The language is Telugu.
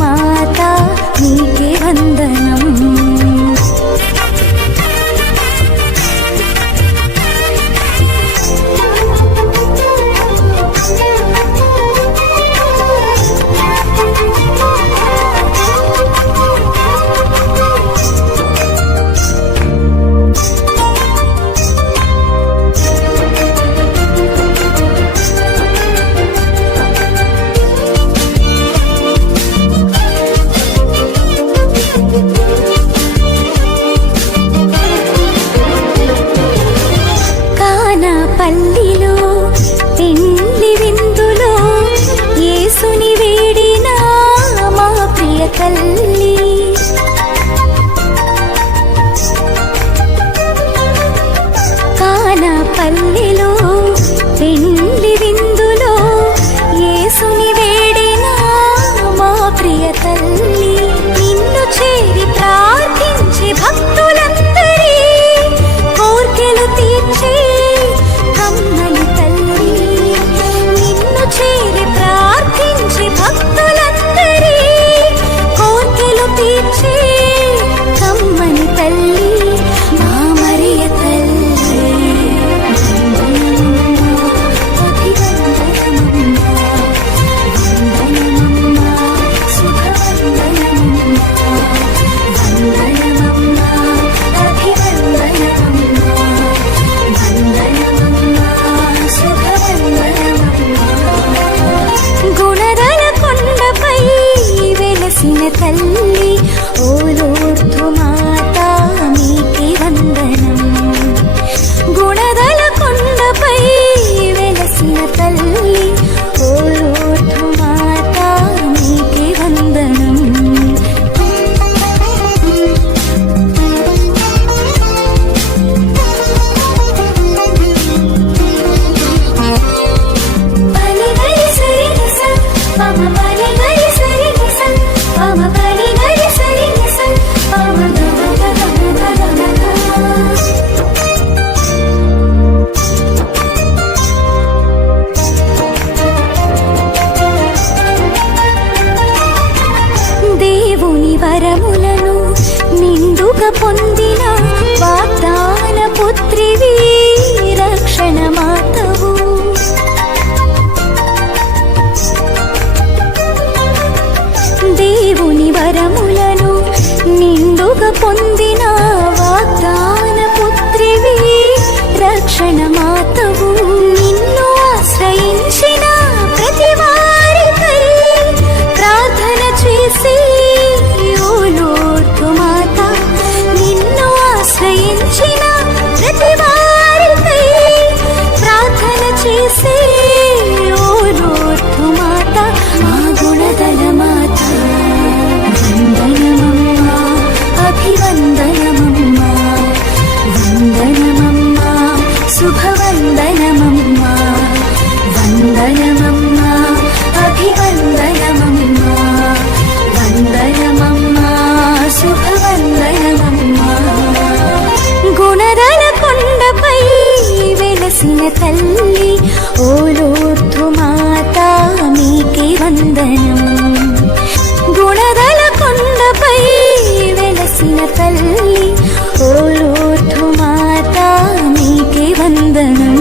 మాతా నీకే వందనం. పల్లిలో పెండ్లి విందులో యేసుని వేడిన మా ప్రియ తల్లి, కానా పల్లిలో పెండ్లి విందులో యేసుని వేడిన మా ప్రియ తల్లి, నిన్ను చేరి ప్రార్థించి భక్తులందరి కోర్కెలు తీర్చి కమ్మని తల్లి, నిన్ను చేరి ప్రార్థించి భక్తులందరి కోర్కెలు తీర్చి కమ్మని తల్లి మా మరియ తల్లి. గుణదల కొండపై వెలసిన తల్లి ఓ లూర్దు మాతా నీకే వందనం. గుణదల కొండపై వెలసిన తల్లి ఓ లూర్దు మాతా నీకే వందనం. దేవుని వరములను నిండుగా పొందిన వాగ్దాన పుత్రివి రక్షణ మాతవు, దేవుని వరములను నిండుగా పొందిన వాగ్దాన పుత్రివి రక్షణ మాతవు, నిన్ను ఆశ్రయించిన ప్రతి వారికై ప్రార్థన చేసి ఓ లూర్దు మాతా, నిన్ను ఆశ్రయించిన ప్రతి వారికై ప్రార్థన చేసి ఓ లూర్దు మాతా మా గుణదల మాతా వందనమమ్మా, అభివందనమమ్మా, వందనమమ్మా, శుభవందనమమ్మా, వందనమమ్మా, అభివందనమమ్మా, వందనమమ్మా, శుభవందనమమ్మా. గుణదల కొండపై వెలసిన తల్లి ఓ లూర్దు మాతా నీకే వందనం. గుణదల కొండపై వెలసిన తల్లి ఓ లూర్దు మాతా నీకే వందనం.